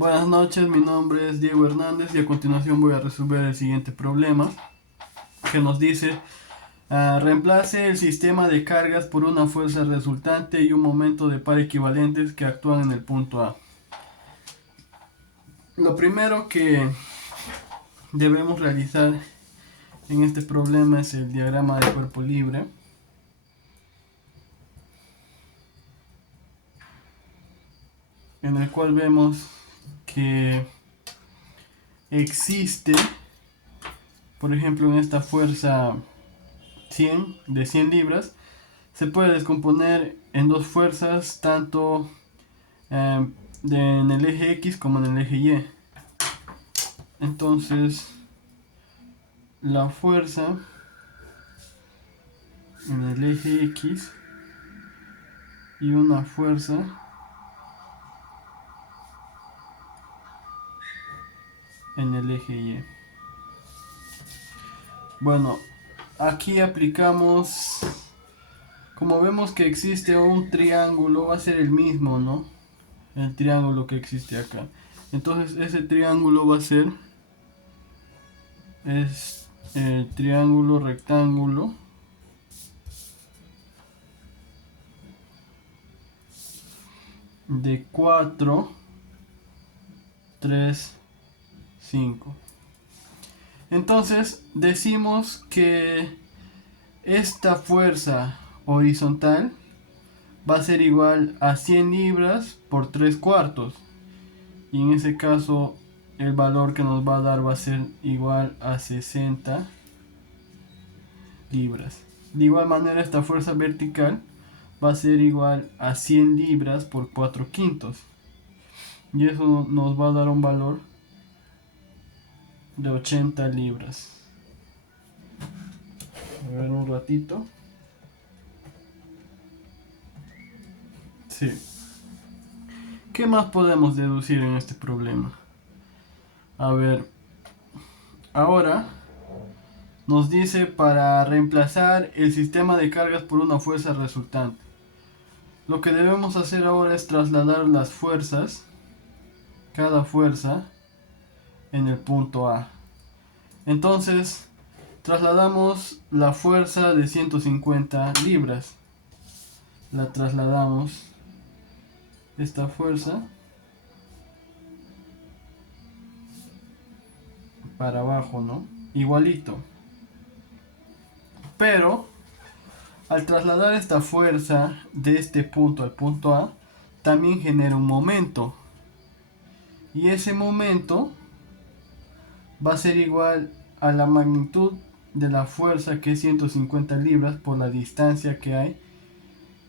Buenas noches, mi nombre es Diego Hernández y a continuación voy a resolver el siguiente problema que nos dice reemplace el sistema de cargas por una fuerza resultante y un momento de par equivalentes que actúan en el punto A. Lo primero que debemos realizar en este problema es el diagrama de cuerpo libre, en el cual vemos que existe, por ejemplo, en esta fuerza 100 de 100 libras, se puede descomponer en dos fuerzas, tanto en el eje X como en el eje Y. Entonces, la fuerza en el eje X y una fuerza en el eje Y. Bueno, aquí aplicamos, como vemos que existe un triángulo, va a ser el mismo, ¿no? El triángulo que existe acá. Entonces ese triángulo va a ser el triángulo rectángulo de 4, 3, 5. Entonces decimos que esta fuerza horizontal va a ser igual a 100 libras por 3 cuartos. Y en ese caso el valor que nos va a dar va a ser igual a 60 libras. De igual manera esta fuerza vertical va a ser igual a 100 libras por 4 quintos. Y eso nos va a dar un valor de 80 libras. A ver un ratito. Sí. ¿Qué más podemos deducir en este problema? A ver, ahora nos dice para reemplazar el sistema de cargas por una fuerza resultante. Lo que debemos hacer ahora es trasladar las fuerzas, cada fuerza, en el punto A. Entonces, trasladamos la fuerza de 150 libras. La trasladamos, esta fuerza, para abajo, ¿no? Igualito. Pero, al trasladar esta fuerza de este punto al punto A, también genera un momento. Y ese momento va a ser igual a la magnitud de la fuerza, que es 150 libras, por la distancia que hay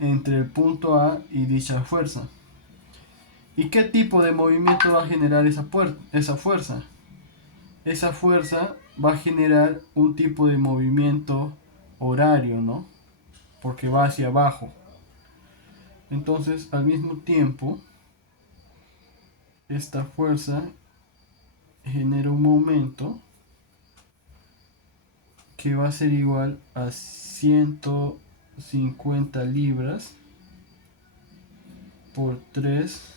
entre el punto A y dicha fuerza. ¿Y qué tipo de movimiento va a generar esa fuerza? Esa fuerza va a generar un tipo de movimiento horario, ¿no? Porque va hacia abajo. Entonces, al mismo tiempo, esta fuerza genera un momento que va a ser igual a 150 libras por 3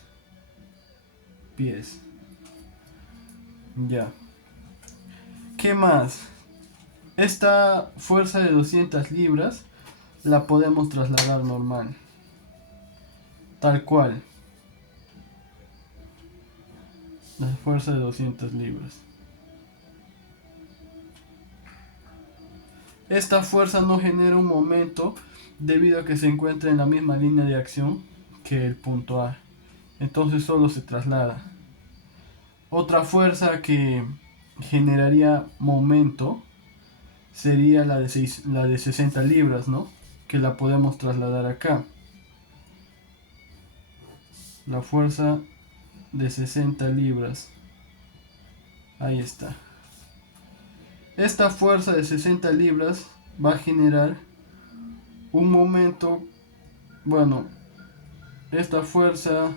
pies. Ya. ¿Qué más? Esta fuerza de 200 libras la podemos trasladar normal. Tal cual. La fuerza de 200 libras. Esta fuerza no genera un momento debido a que se encuentra en la misma línea de acción que el punto A. Entonces solo se traslada. Otra fuerza que generaría momento sería la de 60 libras, ¿no? Que la podemos trasladar acá. La fuerza de 60 libras. Ahí está. Esta fuerza de 60 libras va a generar un momento. Bueno, esta fuerza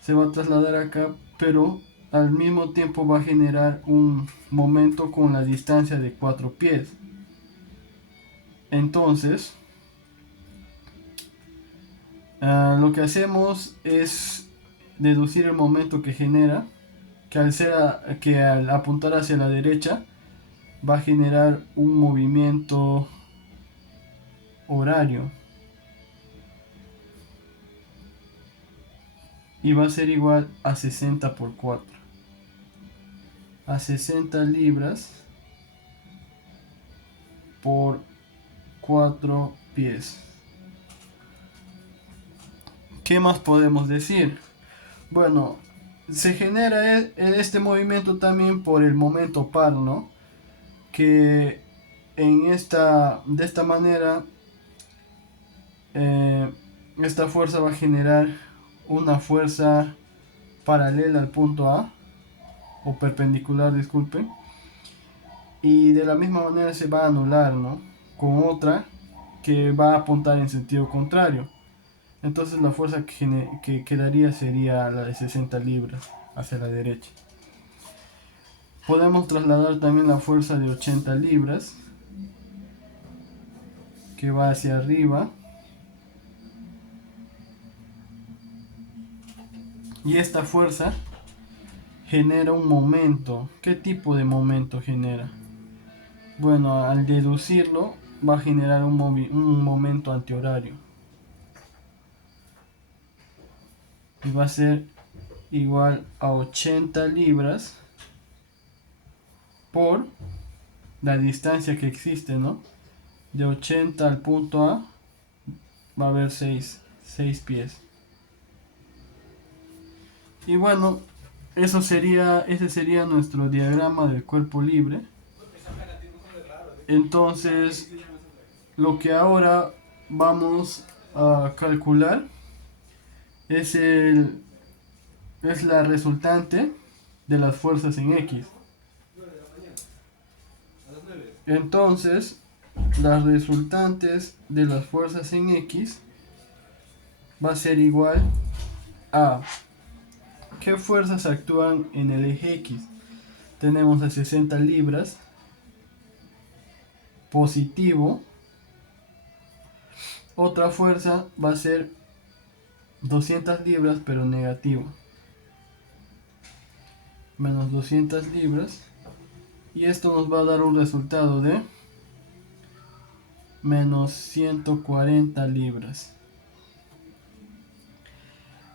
se va a trasladar acá, pero al mismo tiempo va a generar un momento con la distancia de 4 pies. Entonces, lo que hacemos es deducir el momento que genera que al apuntar hacia la derecha va a generar un movimiento horario y va a ser igual a 60 por 4, a 60 libras por 4 pies. ¿Qué más podemos decir? Bueno, se genera este movimiento también por el momento par, ¿no? Que de esta manera esta fuerza va a generar una fuerza paralela al punto A, o perpendicular, disculpen, y de la misma manera se va a anular, ¿no? Con otra que va a apuntar en sentido contrario. Entonces la fuerza que quedaría sería la de 60 libras hacia la derecha. Podemos trasladar también la fuerza de 80 libras que va hacia arriba. Y esta fuerza genera un momento. ¿Qué tipo de momento genera? Bueno, al deducirlo va a generar un momento antihorario. Y va a ser igual a 80 libras por la distancia que existe, ¿no? De 80 al punto A va a haber 6 pies. Y bueno, ese sería nuestro diagrama del cuerpo libre. Entonces, lo que ahora vamos a calcular es, es la resultante de las fuerzas en X. Entonces, las resultantes de las fuerzas en X va a ser igual a ¿qué fuerzas actúan en el eje X? Tenemos a 60 libras positivo. Otra fuerza va a ser 200 libras pero negativo. Menos 200 libras. Y esto nos va a dar un resultado de menos 140 libras.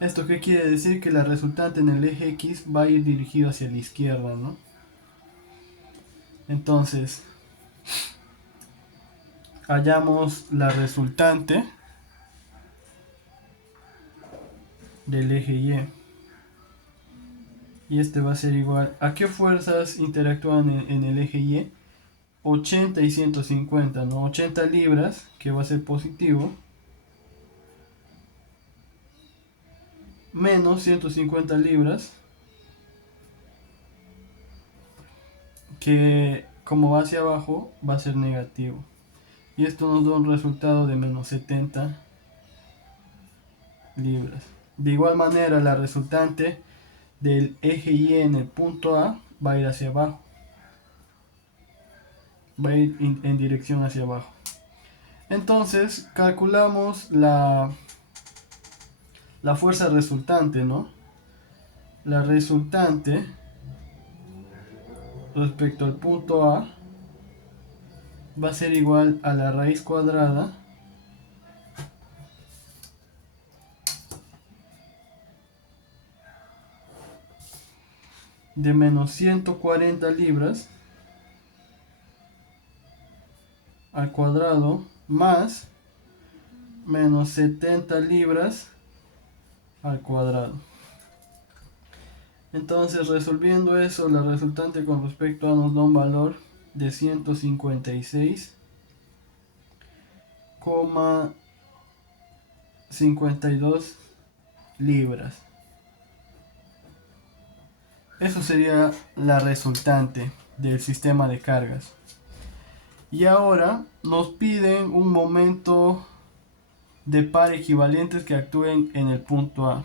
¿Esto qué quiere decir? Que la resultante en el eje X va a ir dirigido hacia la izquierda, ¿no? Entonces, hallamos la resultante del eje Y. Y este va a ser igual a ¿qué fuerzas interactúan en el eje Y? 80 y 150, ¿no? 80 libras, que va a ser positivo, menos 150 libras, que como va hacia abajo, va a ser negativo. Y esto nos da un resultado de menos 70 libras. De igual manera, la resultante del eje Y en el punto A va a ir hacia abajo. Va a ir en dirección hacia abajo. Entonces, calculamos la fuerza resultante, ¿no? La resultante respecto al punto A va a ser igual a la raíz cuadrada de menos 140 libras al cuadrado más menos 70 libras al cuadrado. Entonces, resolviendo eso, la resultante con respecto a nos da un valor de 156,52 libras. Eso sería la resultante del sistema de cargas. Y ahora nos piden un momento de par equivalentes que actúen en el punto A.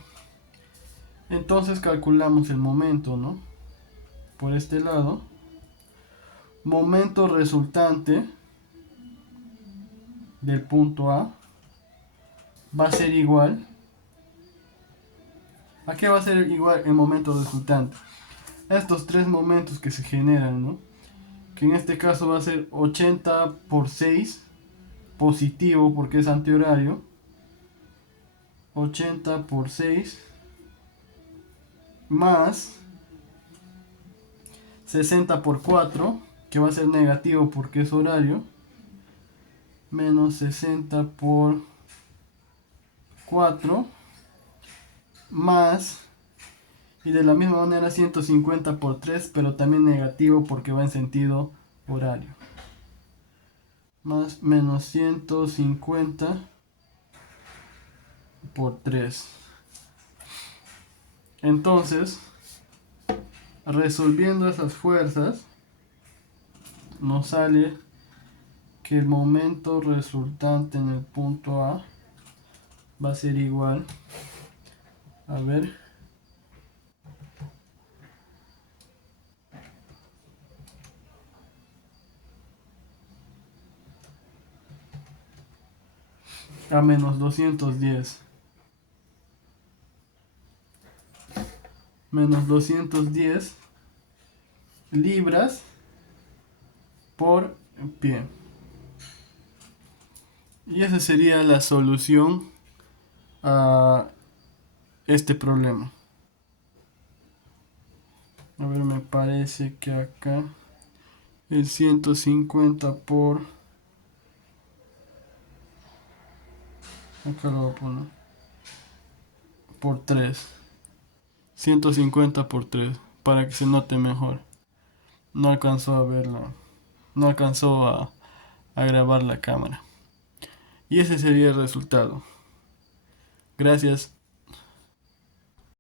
Entonces calculamos el momento, ¿no? Por este lado, momento resultante del punto A va a ser igual. ¿A qué va a ser igual el momento resultante? estos tres momentos que se generan, ¿no? Que en este caso va a ser 80 por 6 positivo porque es antihorario. 80 por 6 más 60 por 4, que va a ser negativo porque es horario, menos 60 por 4 más, y de la misma manera 150 por 3, pero también negativo porque va en sentido horario, más menos 150 por 3. Entonces, resolviendo esas fuerzas, nos sale que el momento resultante en el punto A va a ser igual, a ver, a menos 210. Menos 210 libras por pie. Y esa sería la solución a este problema. A ver, me parece que acá el 150 por... Acá lo voy a poner. Por 3. 150 por 3. Para que se note mejor. No alcanzó a verlo. No alcanzó a grabar la cámara. Y ese sería el resultado. Gracias.